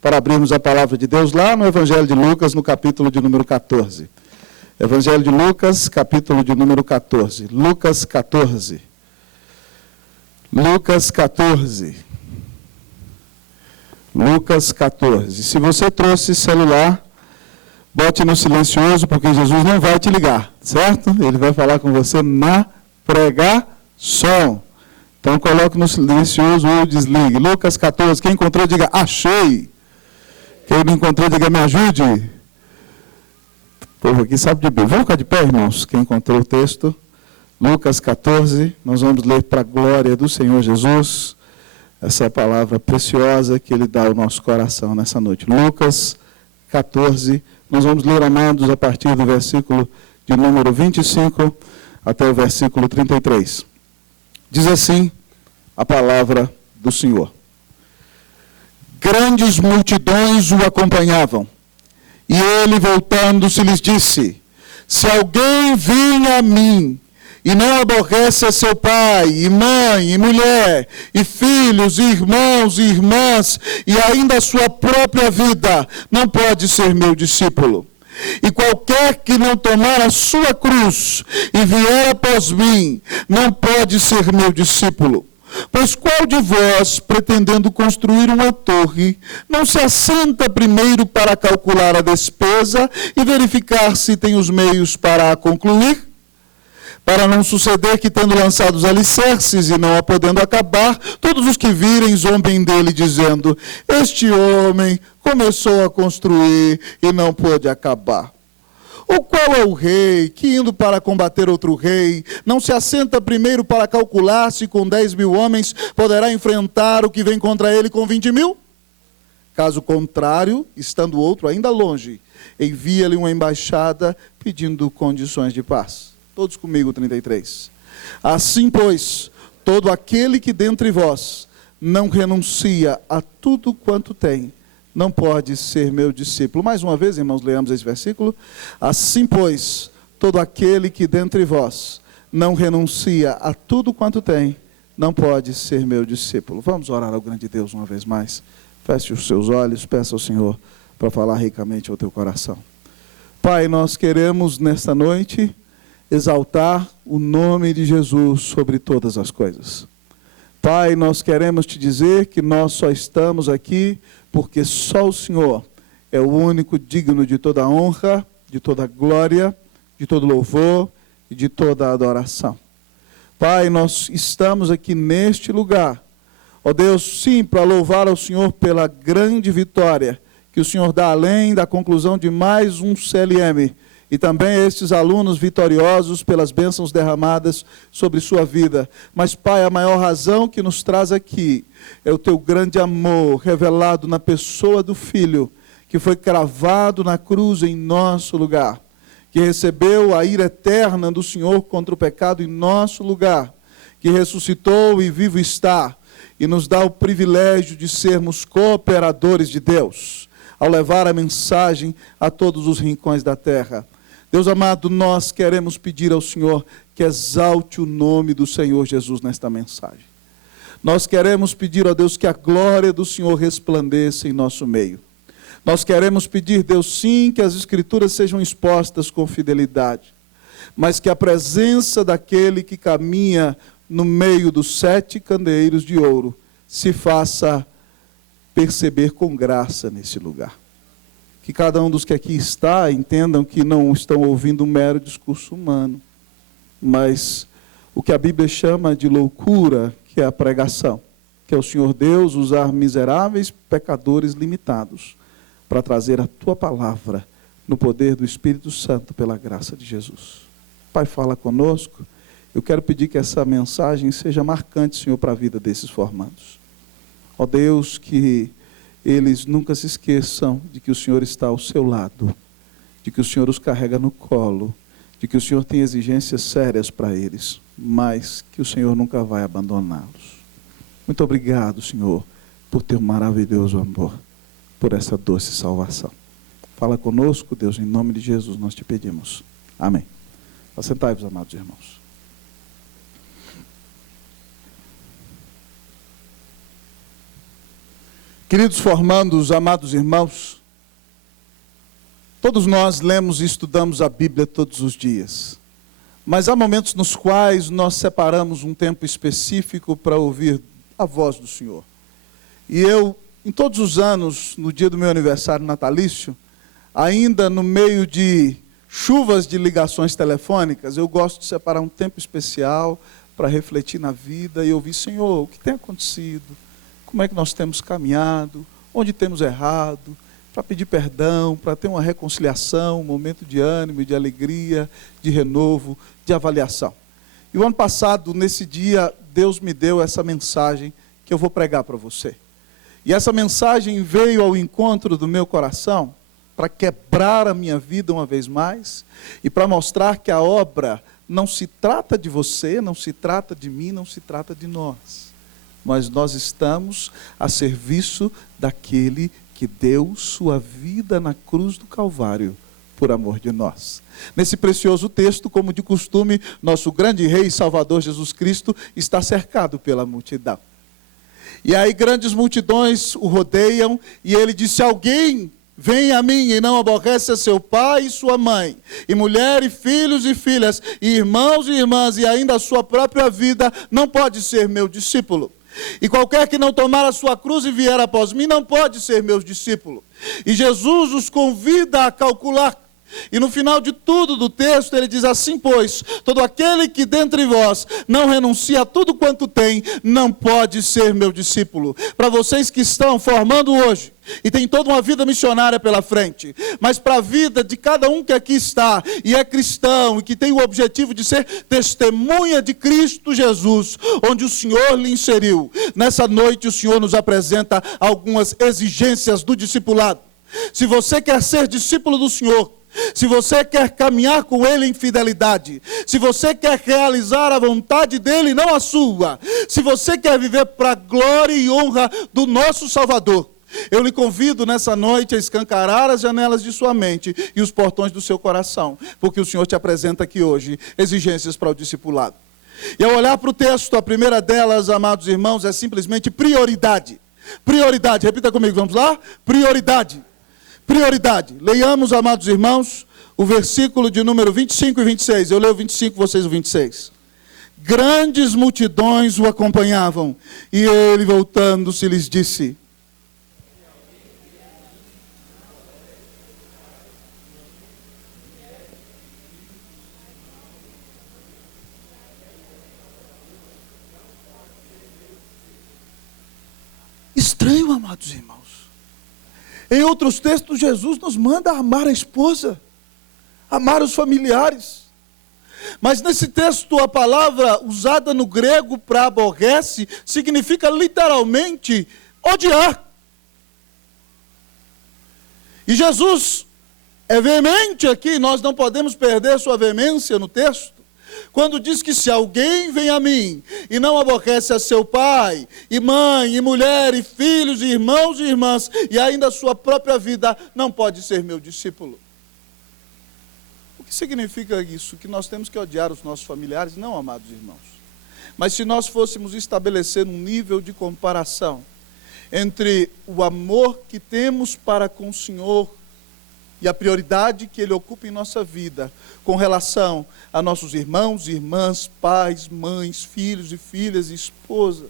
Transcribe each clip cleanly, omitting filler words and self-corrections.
para abrirmos a palavra de Deus lá no Evangelho de Lucas, no capítulo de número 14. Evangelho de Lucas, capítulo de número 14. Lucas 14. Lucas 14. Lucas 14. Se você trouxe celular, bote no silencioso, porque Jesus não vai te ligar, certo? Ele vai falar com você na pregação. Então coloque no silencioso ou desligue. Lucas 14. Quem encontrou, diga achei. Quem não encontrou, diga me ajude. O povo aqui sabe de bem. Vamos ficar de pé, irmãos? Quem encontrou o texto? Lucas 14. Nós vamos ler para a glória do Senhor Jesus. Essa palavra preciosa que Ele dá ao nosso coração nessa noite. Lucas 14. Nós vamos ler, amados, a partir do versículo de número 25 até o versículo 33. Diz assim a palavra do Senhor. Grandes multidões o acompanhavam, e ele, voltando-se, lhes disse: se alguém vir a mim e não aborrece a seu pai, e mãe, e mulher, e filhos, e irmãos, e irmãs, e ainda a sua própria vida, não pode ser meu discípulo. E qualquer que não tomar a sua cruz e vier após mim, não pode ser meu discípulo. Pois qual de vós, pretendendo construir uma torre, não se assenta primeiro para calcular a despesa e verificar se tem os meios para a concluir? Para não suceder que, tendo lançado os alicerces e não a podendo acabar, todos os que virem zombem dele, dizendo: este homem começou a construir e não pôde acabar. Ou qual é o rei que, indo para combater outro rei, não se assenta primeiro para calcular se com 10.000 homens poderá enfrentar o que vem contra ele com 20.000? Caso contrário, estando outro ainda longe, envia-lhe uma embaixada pedindo condições de paz. Todos comigo, 33. Assim, pois, todo aquele que dentre vós não renuncia a tudo quanto tem, não pode ser meu discípulo. Mais uma vez, irmãos, leamos esse versículo. Assim, pois, todo aquele que dentre vós não renuncia a tudo quanto tem, não pode ser meu discípulo. Vamos orar ao grande Deus uma vez mais. Feche os seus olhos, peça ao Senhor para falar ricamente ao teu coração. Pai, nós queremos nesta noite exaltar o nome de Jesus sobre todas as coisas. Pai, nós queremos te dizer que nós só estamos aqui porque só o Senhor é o único digno de toda honra, de toda glória, de todo louvor e de toda adoração. Pai, nós estamos aqui neste lugar, ó Deus, sim, para louvar ao Senhor pela grande vitória que o Senhor dá além da conclusão de mais um CLM, e também a estes alunos vitoriosos pelas bênçãos derramadas sobre sua vida. Mas, Pai, a maior razão que nos traz aqui é o teu grande amor revelado na pessoa do Filho, que foi cravado na cruz em nosso lugar, que recebeu a ira eterna do Senhor contra o pecado em nosso lugar, que ressuscitou e vivo está, e nos dá o privilégio de sermos cooperadores de Deus, ao levar a mensagem a todos os rincões da terra. Deus amado, nós queremos pedir ao Senhor que exalte o nome do Senhor Jesus nesta mensagem. Nós queremos pedir, ó Deus, que a glória do Senhor resplandeça em nosso meio. Nós queremos pedir, Deus, sim, que as Escrituras sejam expostas com fidelidade, mas que a presença daquele que caminha no meio dos 7 candeeiros de ouro se faça perceber com graça nesse lugar. Que cada um dos que aqui está entendam que não estão ouvindo um mero discurso humano, mas o que a Bíblia chama de loucura, que é a pregação, que é o Senhor Deus usar miseráveis pecadores limitados para trazer a tua palavra no poder do Espírito Santo pela graça de Jesus. Pai, fala conosco. Eu quero pedir que essa mensagem seja marcante, Senhor, para a vida desses formandos. Ó Deus, que eles nunca se esqueçam de que o Senhor está ao seu lado, de que o Senhor os carrega no colo, de que o Senhor tem exigências sérias para eles, mas que o Senhor nunca vai abandoná-los. Muito obrigado, Senhor, por teu maravilhoso amor, por essa doce salvação. Fala conosco, Deus, em nome de Jesus nós te pedimos. Amém. Assentai-vos, amados irmãos. Queridos formandos, amados irmãos, todos nós lemos e estudamos a Bíblia todos os dias, mas há momentos nos quais nós separamos um tempo específico para ouvir a voz do Senhor. E eu, em todos os anos, no dia do meu aniversário natalício, ainda no meio de chuvas de ligações telefônicas, eu gosto de separar um tempo especial para refletir na vida e ouvir: Senhor, o que tem acontecido? Como é que nós temos caminhado? Onde temos errado? Para pedir perdão, para ter uma reconciliação, um momento de ânimo, de alegria, de renovo, de avaliação. E o ano passado, nesse dia, Deus me deu essa mensagem que eu vou pregar para você. E essa mensagem veio ao encontro do meu coração para quebrar a minha vida uma vez mais e para mostrar que a obra não se trata de você, não se trata de mim, não se trata de nós. Mas nós estamos a serviço daquele que deu sua vida na cruz do Calvário por amor de nós. Nesse precioso texto, como de costume, nosso grande Rei e Salvador Jesus Cristo está cercado pela multidão. E aí grandes multidões o rodeiam e ele disse: alguém vem a mim e não aborrece a seu pai e sua mãe, e mulher e filhos e filhas, e irmãos e irmãs, e ainda a sua própria vida, não pode ser meu discípulo. E qualquer que não tomar a sua cruz e vier após mim, não pode ser meu discípulo. E Jesus os convida a calcular. E no final de tudo do texto, ele diz assim: pois, todo aquele que dentre vós não renuncia a tudo quanto tem, não pode ser meu discípulo. Para vocês que estão formando hoje, e tem toda uma vida missionária pela frente, mas para a vida de cada um que aqui está, e é cristão, e que tem o objetivo de ser testemunha de Cristo Jesus, onde o Senhor lhe inseriu, nessa noite o Senhor nos apresenta algumas exigências do discipulado. Se você quer ser discípulo do Senhor, se você quer caminhar com Ele em fidelidade, se você quer realizar a vontade dEle, não a sua, se você quer viver para a glória e honra do nosso Salvador, eu lhe convido nessa noite a escancarar as janelas de sua mente e os portões do seu coração, porque o Senhor te apresenta aqui hoje exigências para o discipulado. E ao olhar para o texto, a primeira delas, amados irmãos, é simplesmente prioridade. Prioridade, repita comigo, vamos lá? Prioridade. Prioridade. Leiamos, amados irmãos, o versículo de número 25 e 26. Eu leio o 25, vocês o 26. Grandes multidões o acompanhavam, e ele, voltando-se, lhes disse: estranho, amados irmãos. Em outros textos, Jesus nos manda amar a esposa, amar os familiares. Mas nesse texto, a palavra usada no grego para aborrece, significa literalmente odiar. E Jesus é veemente aqui, nós não podemos perder sua veemência no texto, quando diz que se alguém vem a mim e não aborrece a seu pai, e mãe, e mulher, e filhos, e irmãos e irmãs, e ainda a sua própria vida, não pode ser meu discípulo. O que significa isso? Que nós temos que odiar os nossos familiares? Não, amados irmãos. Mas se nós fôssemos estabelecer um nível de comparação entre o amor que temos para com o Senhor e a prioridade que Ele ocupa em nossa vida, com relação a nossos irmãos, irmãs, pais, mães, filhos e filhas e esposa.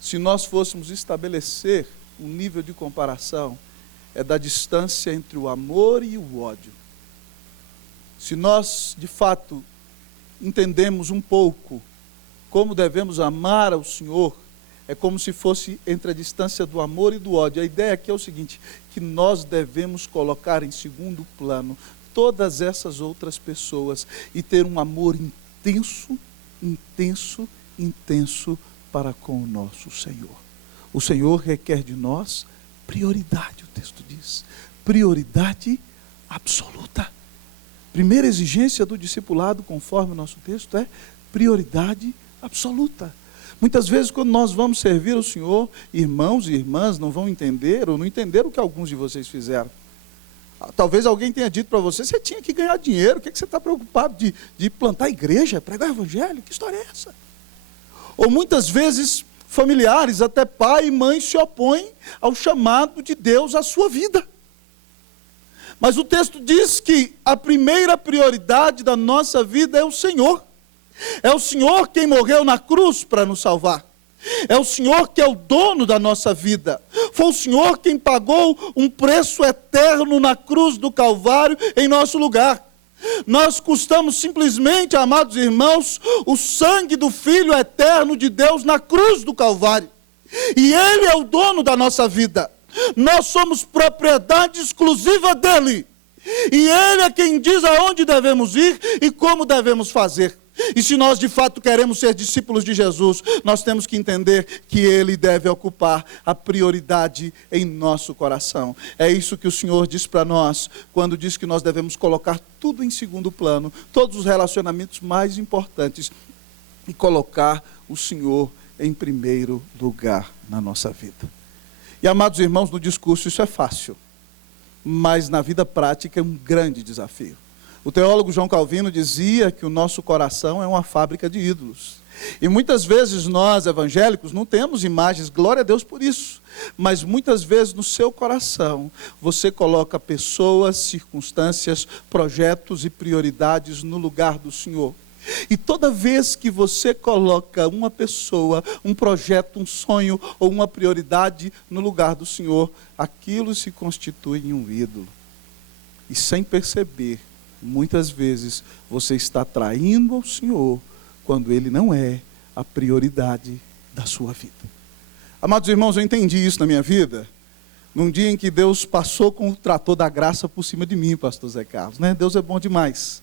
Se nós fôssemos estabelecer um nível de comparação, é da distância entre o amor e o ódio. Se nós, de fato, entendemos um pouco como devemos amar ao Senhor, é como se fosse entre a distância do amor e do ódio. A ideia aqui é o seguinte, que nós devemos colocar em segundo plano todas essas outras pessoas e ter um amor intenso, intenso, intenso para com o nosso Senhor. O Senhor requer de nós prioridade, o texto diz, prioridade absoluta. Primeira exigência do discipulado, conforme o nosso texto, é prioridade absoluta. Muitas vezes, quando nós vamos servir ao Senhor, irmãos e irmãs não vão entender, ou não entenderam o que alguns de vocês fizeram. Talvez alguém tenha dito para você tinha que ganhar dinheiro, o que você está preocupado de plantar igreja, pregar o evangelho? Que história é essa? Ou muitas vezes familiares, até pai e mãe se opõem ao chamado de Deus à sua vida. Mas o texto diz que a primeira prioridade da nossa vida é o Senhor. É o Senhor quem morreu na cruz para nos salvar. É o Senhor que é o dono da nossa vida. Foi o Senhor quem pagou um preço eterno na cruz do Calvário em nosso lugar. Nós custamos simplesmente, amados irmãos, o sangue do Filho eterno de Deus na cruz do Calvário. E Ele é o dono da nossa vida. Nós somos propriedade exclusiva dEle. E Ele é quem diz aonde devemos ir e como devemos fazer. E se nós de fato queremos ser discípulos de Jesus, nós temos que entender que Ele deve ocupar a prioridade em nosso coração. É isso que o Senhor diz para nós, quando diz que nós devemos colocar tudo em segundo plano, todos os relacionamentos mais importantes, e colocar o Senhor em primeiro lugar na nossa vida. E amados irmãos, no discurso isso é fácil, mas na vida prática é um grande desafio. O teólogo João Calvino dizia que o nosso coração é uma fábrica de ídolos. E muitas vezes nós, evangélicos, não temos imagens, glória a Deus por isso. Mas muitas vezes no seu coração, você coloca pessoas, circunstâncias, projetos e prioridades no lugar do Senhor. E toda vez que você coloca uma pessoa, um projeto, um sonho ou uma prioridade no lugar do Senhor, aquilo se constitui em um ídolo. E sem perceber, muitas vezes você está traindo ao Senhor quando Ele não é a prioridade da sua vida. Amados irmãos, eu entendi isso na minha vida num dia em que Deus passou com o trator da graça por cima de mim, pastor Zé Carlos, né? Deus é bom demais.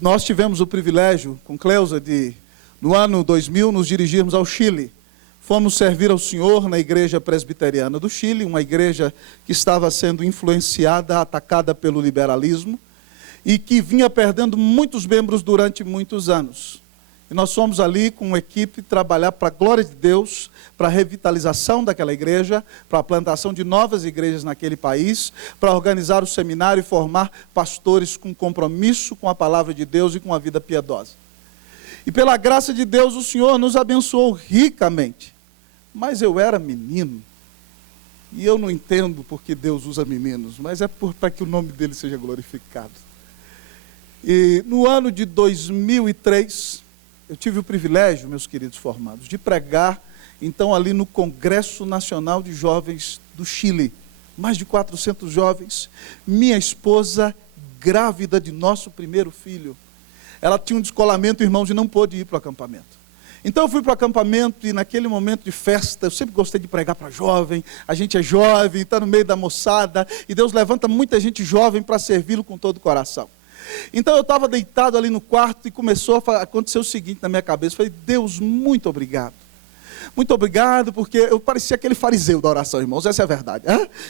Nós tivemos o privilégio com Cleusa de, no ano 2000, nos dirigirmos ao Chile. Fomos servir ao Senhor na igreja presbiteriana do Chile, uma igreja que estava sendo influenciada, atacada pelo liberalismo, e que vinha perdendo muitos membros durante muitos anos. E nós fomos ali com uma equipe trabalhar para a glória de Deus, para a revitalização daquela igreja, para a plantação de novas igrejas naquele país, para organizar o seminário e formar pastores com compromisso com a palavra de Deus e com a vida piedosa. E pela graça de Deus o Senhor nos abençoou ricamente. Mas eu era menino, e eu não entendo porque Deus usa meninos, mas é para que o nome dele seja glorificado. E no ano de 2003, eu tive o privilégio, meus queridos formados, de pregar, então, ali no Congresso Nacional de Jovens do Chile. Mais de 400 jovens. Minha esposa, grávida de nosso primeiro filho. Ela tinha um descolamento, irmãos, e não pôde ir para o acampamento. Então eu fui para o acampamento e naquele momento de festa, eu sempre gostei de pregar para jovem, a gente é jovem, está no meio da moçada, e Deus levanta muita gente jovem para servi-lo com todo o coração. Então eu estava deitado ali no quarto e começou a acontecer o seguinte na minha cabeça. Eu falei, Deus, muito obrigado. Muito obrigado, porque eu parecia aquele fariseu da oração, irmãos, essa é a verdade.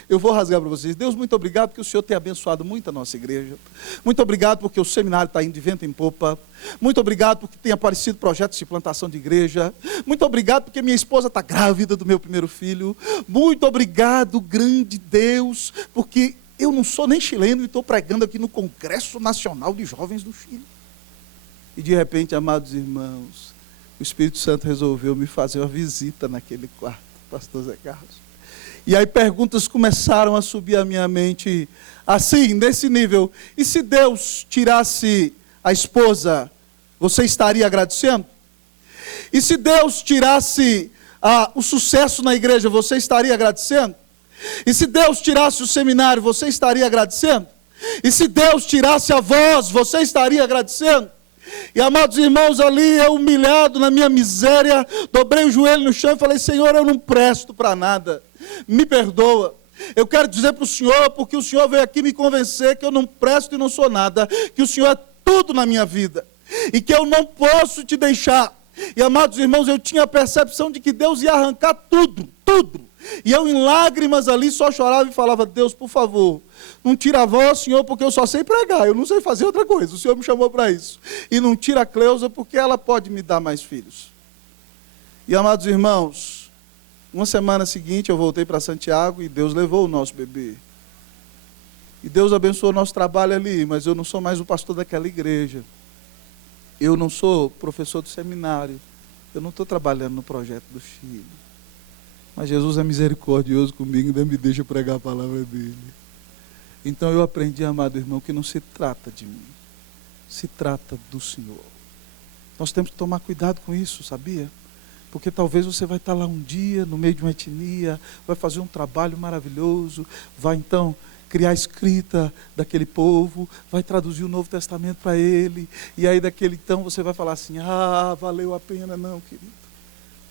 Eu vou rasgar para vocês. Deus, muito obrigado, porque o Senhor tem abençoado muito a nossa igreja. Muito obrigado, porque o seminário está indo de vento em popa. Muito obrigado, porque tem aparecido projetos de plantação de igreja. Muito obrigado, porque minha esposa está grávida do meu primeiro filho. Muito obrigado, grande Deus, porque eu não sou nem chileno e estou pregando aqui no Congresso Nacional de Jovens do Chile. E de repente, amados irmãos, o Espírito Santo resolveu me fazer uma visita naquele quarto, pastor Zé Carlos. E aí perguntas começaram a subir à minha mente, assim, nesse nível. E se Deus tirasse a esposa, você estaria agradecendo? E se Deus tirasse o sucesso na igreja, você estaria agradecendo? E se Deus tirasse o seminário, você estaria agradecendo? E se Deus tirasse a voz, você estaria agradecendo? E amados irmãos, ali eu humilhado na minha miséria, dobrei o joelho no chão e falei, Senhor, eu não presto para nada, me perdoa. Eu quero dizer para o Senhor, porque o Senhor veio aqui me convencer que eu não presto e não sou nada, que o Senhor é tudo na minha vida, e que eu não posso te deixar. E amados irmãos, eu tinha a percepção de que Deus ia arrancar tudo, tudo. E eu em lágrimas ali só chorava e falava, Deus, por favor, não tira a voz, Senhor, porque eu só sei pregar, eu não sei fazer outra coisa, o Senhor me chamou para isso. E não tira a Cleusa, porque ela pode me dar mais filhos. E amados irmãos, uma semana seguinte eu voltei para Santiago e Deus levou o nosso bebê. E Deus abençoou o nosso trabalho ali, mas eu não sou mais o pastor daquela igreja. Eu não sou professor do seminário. Eu não estou trabalhando no projeto do Chile. Mas Jesus é misericordioso comigo, ainda me deixa pregar a palavra dele. Então eu aprendi, amado irmão, que não se trata de mim. Se trata do Senhor. Nós temos que tomar cuidado com isso, sabia? Porque talvez você vai estar lá um dia, no meio de uma etnia, vai fazer um trabalho maravilhoso, vai então criar a escrita daquele povo, vai traduzir o Novo Testamento para ele, e aí daquele então você vai falar assim, valeu a pena. Não, querido.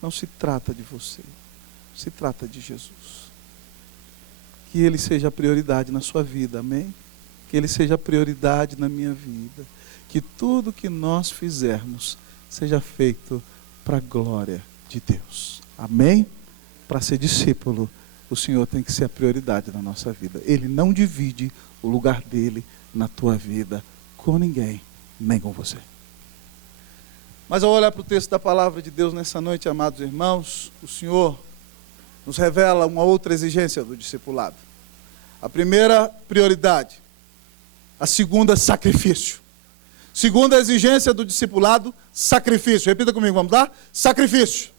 Não se trata de você. Se trata de Jesus. Que Ele seja a prioridade na sua vida, amém? Que Ele seja a prioridade na minha vida. Que tudo que nós fizermos seja feito para a glória de Deus, amém? Para ser discípulo, o Senhor tem que ser a prioridade na nossa vida. Ele não divide o lugar dele na tua vida com ninguém, nem com você. Mas ao olhar para o texto da palavra de Deus nessa noite, amados irmãos, o Senhor nos revela uma outra exigência do discipulado. A primeira, prioridade. A segunda, sacrifício. Segunda exigência do discipulado, sacrifício. Repita comigo, vamos lá? Sacrifício.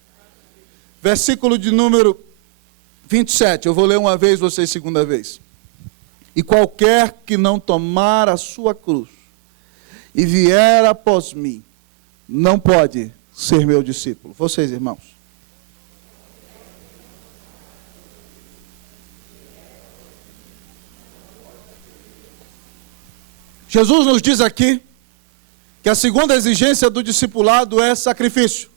Versículo de número 27. Eu vou ler uma vez, vocês segunda vez. E qualquer que não tomar a sua cruz e vier após mim, não pode ser meu discípulo. Vocês, irmãos. Jesus nos diz aqui que a segunda exigência do discipulado é sacrifício.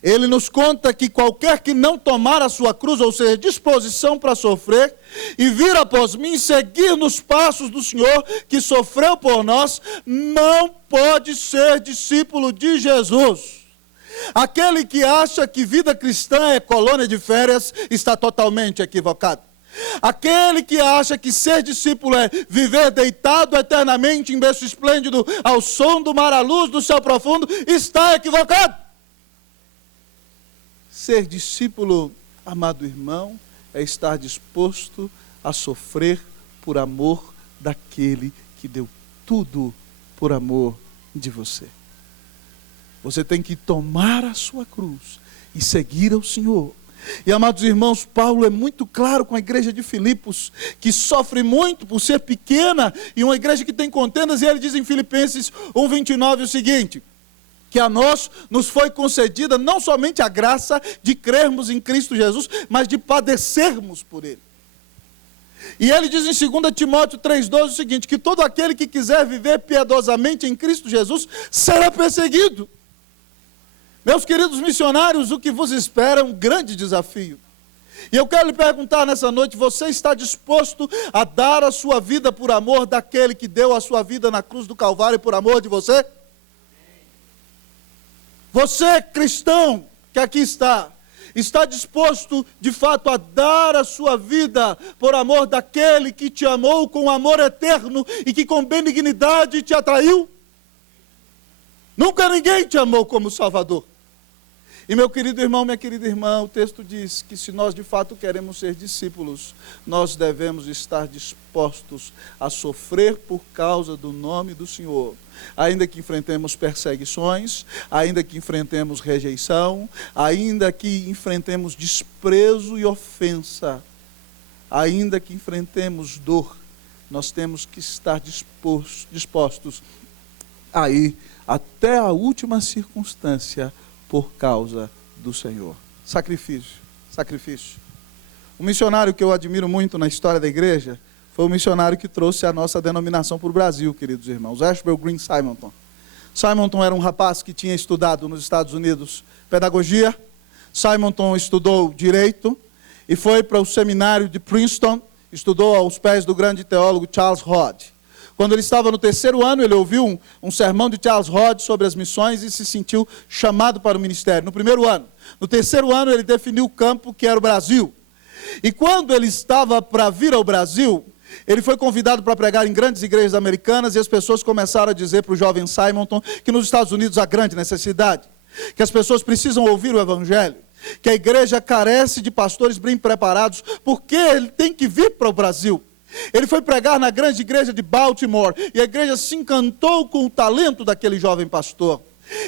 Ele nos conta que qualquer que não tomar a sua cruz, ou seja, disposição para sofrer, e vir após mim, seguir nos passos do Senhor, que sofreu por nós, não pode ser discípulo de Jesus. Aquele que acha que vida cristã é colônia de férias, está totalmente equivocado. Aquele que acha que ser discípulo é viver deitado eternamente em berço esplêndido, ao som do mar, à luz do céu profundo, está equivocado. Ser discípulo, amado irmão, é estar disposto a sofrer por amor daquele que deu tudo por amor de você. Você tem que tomar a sua cruz e seguir ao Senhor. E, amados irmãos, Paulo é muito claro com a igreja de Filipos, que sofre muito por ser pequena, e uma igreja que tem contendas, e ele diz em Filipenses 1:29 o seguinte, que a nós nos foi concedida não somente a graça de crermos em Cristo Jesus, mas de padecermos por Ele. E ele diz em 2 Timóteo 3,12 o seguinte, que todo aquele que quiser viver piedosamente em Cristo Jesus, será perseguido. Meus queridos missionários, o que vos espera é um grande desafio. E eu quero lhe perguntar nessa noite, você está disposto a dar a sua vida por amor daquele que deu a sua vida na cruz do Calvário por amor de você? Você, cristão, que aqui está disposto de fato a dar a sua vida por amor daquele que te amou com amor eterno e que com benignidade te atraiu? Nunca ninguém te amou como Salvador. E meu querido irmão, minha querida irmã, o texto diz que se nós de fato queremos ser discípulos, nós devemos estar dispostos a sofrer por causa do nome do Senhor. Ainda que enfrentemos perseguições, ainda que enfrentemos rejeição, ainda que enfrentemos desprezo e ofensa, ainda que enfrentemos dor, nós temos que estar dispostos a ir até a última circunstância por causa do Senhor. Sacrifício, sacrifício. Um missionário que eu admiro muito na história da igreja foi o missionário que trouxe a nossa denominação para o Brasil, queridos irmãos, Ashbel Green Simonton. Simonton era um rapaz que tinha estudado nos Estados Unidos pedagogia. Simonton estudou direito e foi para o seminário de Princeton, estudou aos pés do grande teólogo Charles Hodge. Quando ele estava no 3º ano, ele ouviu um sermão de Charles Hodge sobre as missões e se sentiu chamado para o ministério. No 1º ano. No 3º ano, ele definiu o campo que era o Brasil. E quando ele estava para vir ao Brasil, ele foi convidado para pregar em grandes igrejas americanas e as pessoas começaram a dizer para o jovem Simonton que nos Estados Unidos há grande necessidade, que as pessoas precisam ouvir o Evangelho, que a igreja carece de pastores bem preparados, porque ele tem que vir para o Brasil. Ele foi pregar na grande igreja de Baltimore e a igreja se encantou com o talento daquele jovem pastor.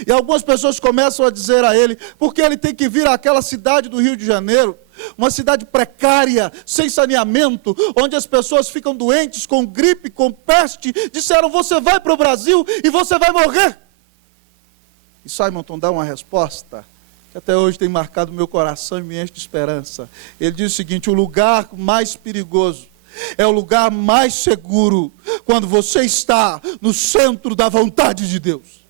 E algumas pessoas começam a dizer a ele, porque ele tem que vir àquela cidade do Rio de Janeiro, uma cidade precária, sem saneamento, onde as pessoas ficam doentes com gripe, com peste. Disseram, você vai para o Brasil e você vai morrer. E Simonton dá uma resposta que até hoje tem marcado o meu coração e me enche de esperança. Ele diz o seguinte, o lugar mais perigoso é o lugar mais seguro quando você está no centro da vontade de Deus.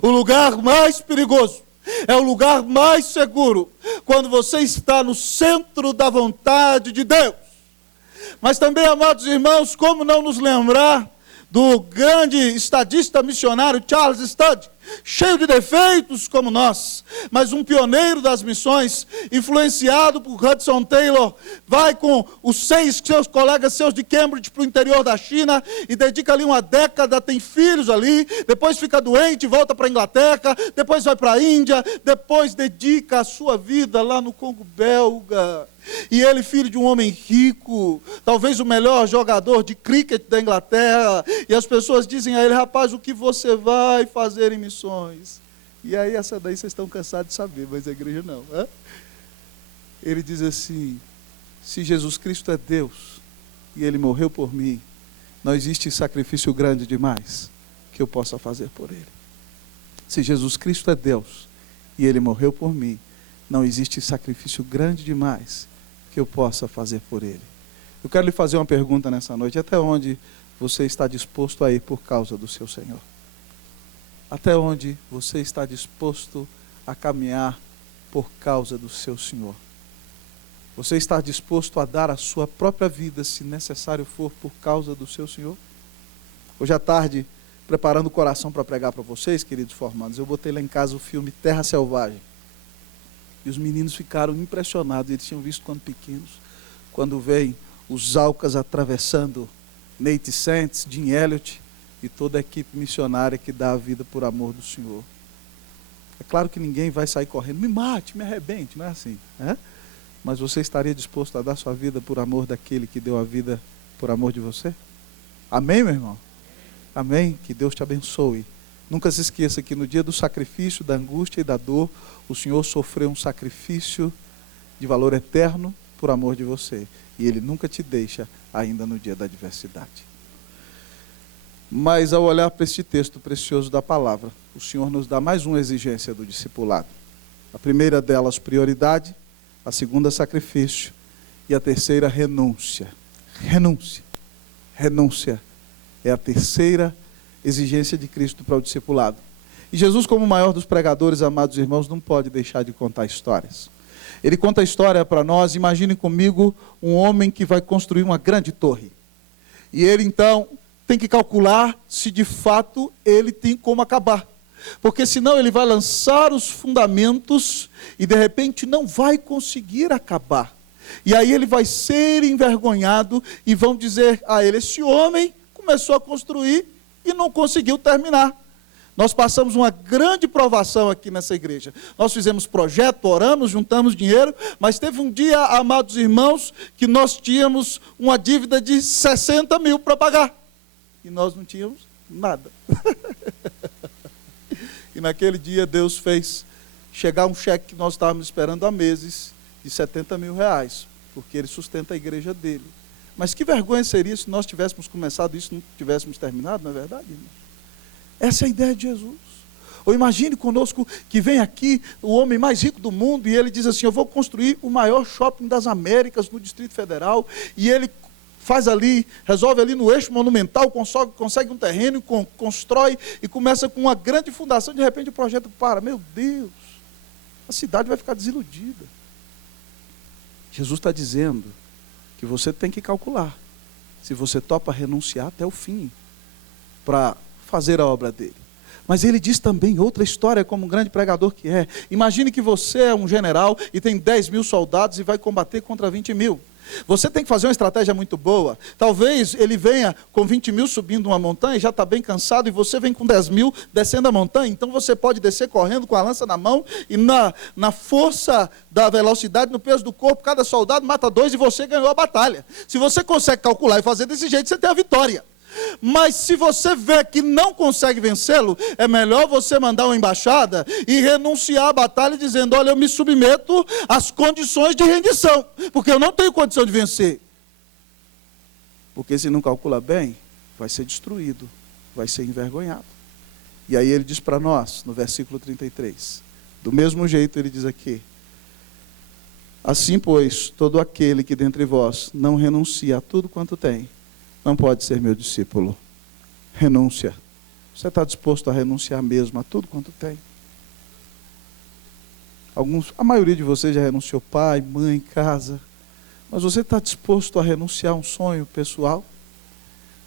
O lugar mais perigoso é o lugar mais seguro quando você está no centro da vontade de Deus. Mas também, amados irmãos, como não nos lembrar do grande estadista missionário Charles Studd, cheio de defeitos como nós, mas um pioneiro das missões, influenciado por Hudson Taylor, vai com os 6 seus colegas seus de Cambridge para o interior da China e dedica ali uma década, tem filhos ali, depois fica doente, volta para a Inglaterra, depois vai para a Índia, depois dedica a sua vida lá no Congo belga. E ele, filho de um homem rico, talvez o melhor jogador de cricket da Inglaterra, e as pessoas dizem a ele, rapaz, o que você vai fazer em missões? E aí essa daí vocês estão cansados de saber, mas a igreja não. Hein? Ele diz assim, se Jesus Cristo é Deus, e Ele morreu por mim, não existe sacrifício grande demais que eu possa fazer por Ele. Se Jesus Cristo é Deus, e Ele morreu por mim, não existe sacrifício grande demais que eu possa fazer por Ele. Eu quero lhe fazer uma pergunta nessa noite. Até onde você está disposto a ir por causa do seu Senhor? Até onde você está disposto a caminhar por causa do seu Senhor? Você está disposto a dar a sua própria vida, se necessário for, por causa do seu Senhor? Hoje à tarde, preparando o coração para pregar para vocês, queridos formandos, eu botei lá em casa o filme Terra Selvagem. E os meninos ficaram impressionados, eles tinham visto quando pequenos, quando vem os Aucas atravessando Nate Santos, Jim Elliot e toda a equipe missionária que dá a vida por amor do Senhor. É claro que ninguém vai sair correndo, me mate, me arrebente, não é assim, né? Mas você estaria disposto a dar sua vida por amor daquele que deu a vida por amor de você? Amém, meu irmão? Amém? Que Deus te abençoe. Nunca se esqueça que no dia do sacrifício, da angústia e da dor, o Senhor sofreu um sacrifício de valor eterno por amor de você. E Ele nunca te deixa ainda no dia da adversidade. Mas ao olhar para este texto precioso da palavra, o Senhor nos dá mais uma exigência do discipulado. A primeira delas, prioridade. A segunda, sacrifício. E a terceira, renúncia. Renúncia. Renúncia é a terceira exigência de Cristo para o discipulado. E Jesus, como o maior dos pregadores, amados irmãos, não pode deixar de contar histórias. Ele conta a história para nós. Imaginem comigo um homem que vai construir uma grande torre. E ele então tem que calcular se de fato ele tem como acabar. Porque senão ele vai lançar os fundamentos e de repente não vai conseguir acabar. E aí ele vai ser envergonhado e vão dizer a ele, esse homem começou a construir e não conseguiu terminar. Nós passamos uma grande provação aqui nessa igreja. Nós fizemos projeto, oramos, juntamos dinheiro, mas teve um dia, amados irmãos, que nós tínhamos uma dívida de 60 mil para pagar. E nós não tínhamos nada. E naquele dia Deus fez chegar um cheque que nós estávamos esperando há meses, de 70 mil reais, porque Ele sustenta a igreja dele. Mas que vergonha seria se nós tivéssemos começado isso e não tivéssemos terminado, não é verdade, irmão? Essa é a ideia de Jesus. Ou imagine conosco que vem aqui o homem mais rico do mundo e ele diz assim, eu vou construir o maior shopping das Américas no Distrito Federal, e ele faz ali, resolve ali no eixo monumental, consegue um terreno, constrói e começa com uma grande fundação, de repente o projeto para. Meu Deus, a cidade vai ficar desiludida. Jesus está dizendo que você tem que calcular se você topa renunciar até o fim para fazer a obra dele. Mas ele diz também outra história, como um grande pregador que é. Imagine que você é um general e tem 10 mil soldados e vai combater contra 20 mil. Você tem que fazer uma estratégia muito boa. Talvez ele venha com 20 mil subindo uma montanha e já está bem cansado, e você vem com 10 mil descendo a montanha. Então você pode descer correndo com a lança na mão e na força da velocidade, no peso do corpo, cada soldado mata 2 e você ganhou a batalha. Se você consegue calcular e fazer desse jeito, você tem a vitória. Mas se você vê que não consegue vencê-lo, é melhor você mandar uma embaixada e renunciar à batalha dizendo, olha, eu me submeto às condições de rendição, porque eu não tenho condição de vencer. Porque se não calcula bem, vai ser destruído, vai ser envergonhado. E aí ele diz para nós, no versículo 33, do mesmo jeito ele diz aqui, assim, pois, todo aquele que dentre vós não renuncia a tudo quanto tem, não pode ser meu discípulo. Renúncia. Você está disposto a renunciar mesmo a tudo quanto tem? A maioria de vocês já renunciou pai, mãe, casa. Mas você está disposto a renunciar a um sonho pessoal?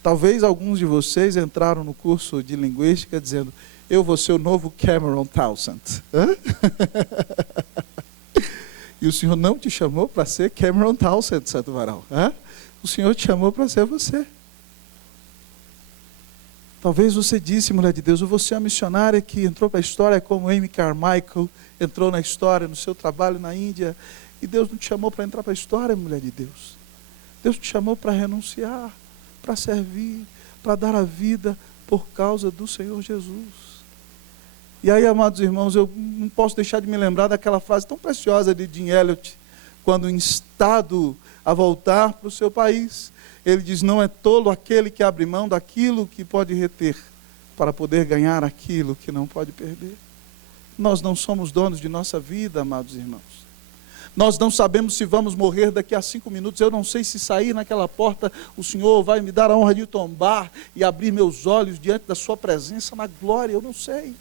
Talvez alguns de vocês entraram no curso de linguística dizendo, eu vou ser o novo Cameron Townsend. E o Senhor não te chamou para ser Cameron Townsend, Santo Varal. O Senhor te chamou para ser você. Talvez você disse, mulher de Deus, eu vou ser a missionária que entrou para a história como Amy Carmichael, entrou na história no seu trabalho na Índia. E Deus não te chamou para entrar para a história, mulher de Deus. Deus te chamou para renunciar, para servir, para dar a vida por causa do Senhor Jesus. E aí, amados irmãos, eu não posso deixar de me lembrar daquela frase tão preciosa de Jim Elliot, quando instado a voltar para o seu país, ele diz, não é tolo aquele que abre mão daquilo que pode reter, para poder ganhar aquilo que não pode perder. Nós não somos donos de nossa vida, amados irmãos. Nós não sabemos se vamos morrer daqui a 5 minutos. Eu não sei se sair naquela porta, o Senhor vai me dar a honra de tombar e abrir meus olhos diante da sua presença na glória. Eu não sei.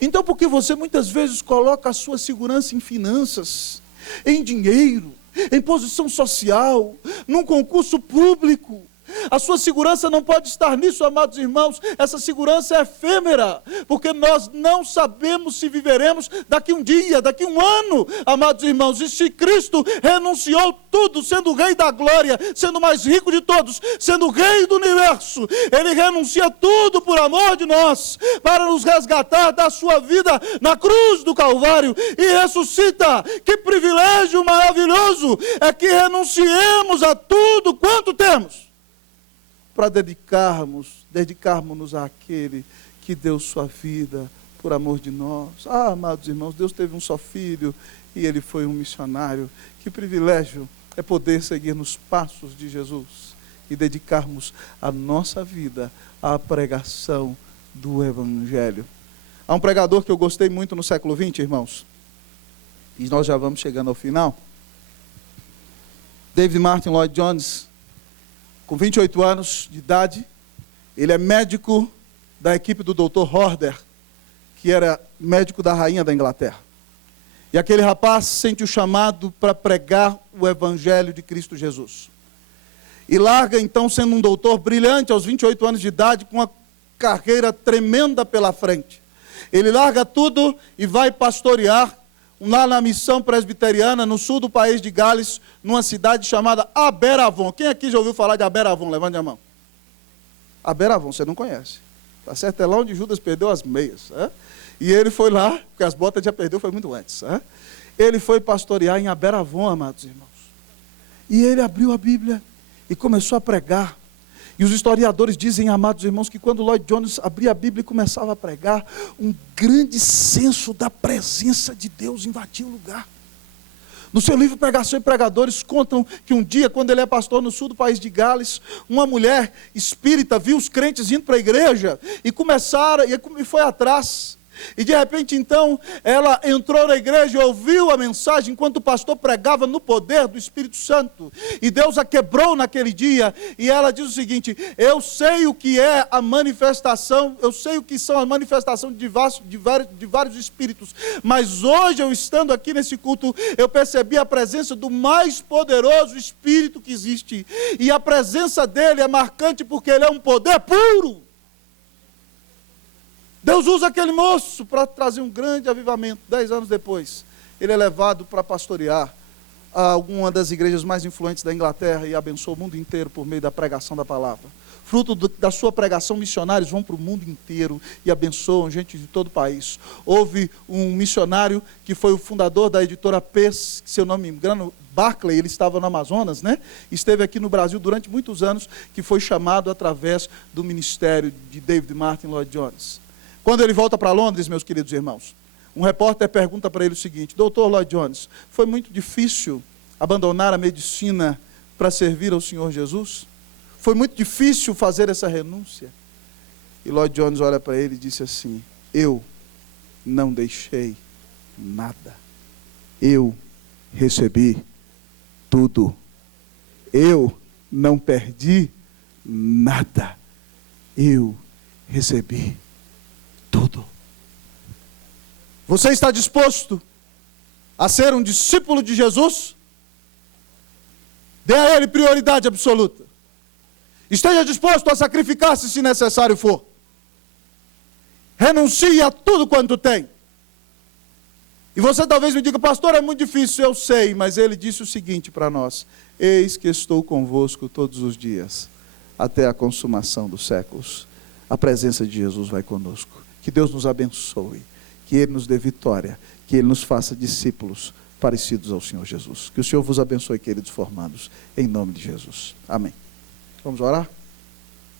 Então, porque você muitas vezes coloca a sua segurança em finanças, em dinheiro, em posição social, num concurso público, a sua segurança não pode estar nisso, amados irmãos. Essa segurança é efêmera, porque nós não sabemos se viveremos daqui um dia, daqui um ano, amados irmãos. E se Cristo renunciou tudo, sendo o Rei da glória, sendo o mais rico de todos, sendo o Rei do universo, Ele renuncia tudo por amor de nós, para nos resgatar da sua vida na cruz do Calvário e ressuscita. Que privilégio maravilhoso é que renunciemos a tudo quanto temos, para dedicarmos-nos àquele que deu sua vida por amor de nós. Amados irmãos, Deus teve um só filho e ele foi um missionário. Que privilégio é poder seguir nos passos de Jesus e dedicarmos a nossa vida à pregação do Evangelho. Há um pregador que eu gostei muito no século XX, irmãos, e nós já vamos chegando ao final. David Martin Lloyd Jones, com 28 anos de idade, ele é médico da equipe do Dr. Horder, que era médico da rainha da Inglaterra. E aquele rapaz sente o chamado para pregar o Evangelho de Cristo Jesus. E larga, então, sendo um doutor brilhante, aos 28 anos de idade, com uma carreira tremenda pela frente. Ele larga tudo e vai pastorear lá na missão presbiteriana, no sul do país de Gales, numa cidade chamada Aberavon. Quem aqui já ouviu falar de Aberavon? Levante a mão. Aberavon, você não conhece. Tá certo? É lá onde Judas perdeu as meias. E ele foi lá, porque as botas já perdeu, foi muito antes. Ele foi pastorear em Aberavon, amados irmãos. E ele abriu a Bíblia e começou a pregar. E os historiadores dizem, amados irmãos, que quando Lloyd Jones abria a Bíblia e começava a pregar, um grande senso da presença de Deus invadia o lugar. No seu livro Pregação e Pregadores, contam que um dia, quando ele é pastor no sul do país de Gales, uma mulher espírita viu os crentes indo para a igreja e foi atrás. E de repente, então, ela entrou na igreja e ouviu a mensagem enquanto o pastor pregava no poder do Espírito Santo. E Deus a quebrou naquele dia. E ela diz o seguinte: eu sei o que é a manifestação, eu sei o que são a manifestação de vários espíritos. Mas hoje, eu estando aqui nesse culto, eu percebi a presença do mais poderoso espírito que existe. E a presença dele é marcante porque ele é um poder puro. Deus usa aquele moço para trazer um grande avivamento. 10 anos depois, ele é levado para pastorear alguma das igrejas mais influentes da Inglaterra e abençoa o mundo inteiro por meio da pregação da palavra. Fruto da sua pregação, missionários vão para o mundo inteiro e abençoam gente de todo o país. Houve um missionário que foi o fundador da editora Pes, se eu não me engano, Barclay, ele estava no Amazonas, né? Esteve aqui no Brasil durante muitos anos, que foi chamado através do ministério de David Martin Lloyd Jones. Quando ele volta para Londres, meus queridos irmãos, um repórter pergunta para ele o seguinte: Dr. Lloyd Jones, foi muito difícil abandonar a medicina para servir ao Senhor Jesus? Foi muito difícil fazer essa renúncia? E Lloyd Jones olha para ele e disse assim: eu não deixei nada. Eu recebi tudo. Eu não perdi nada. Eu recebi tudo. Você está disposto a ser um discípulo de Jesus? Dê a Ele prioridade absoluta. Esteja disposto a sacrificar-se se necessário for. Renuncie a tudo quanto tem. E você talvez me diga: pastor, é muito difícil. Eu sei, mas ele disse o seguinte para nós: eis que estou convosco todos os dias, até a consumação dos séculos. A presença de Jesus vai conosco. Que Deus nos abençoe, que Ele nos dê vitória, que Ele nos faça discípulos parecidos ao Senhor Jesus. Que o Senhor vos abençoe, queridos formandos, em nome de Jesus. Amém. Vamos orar?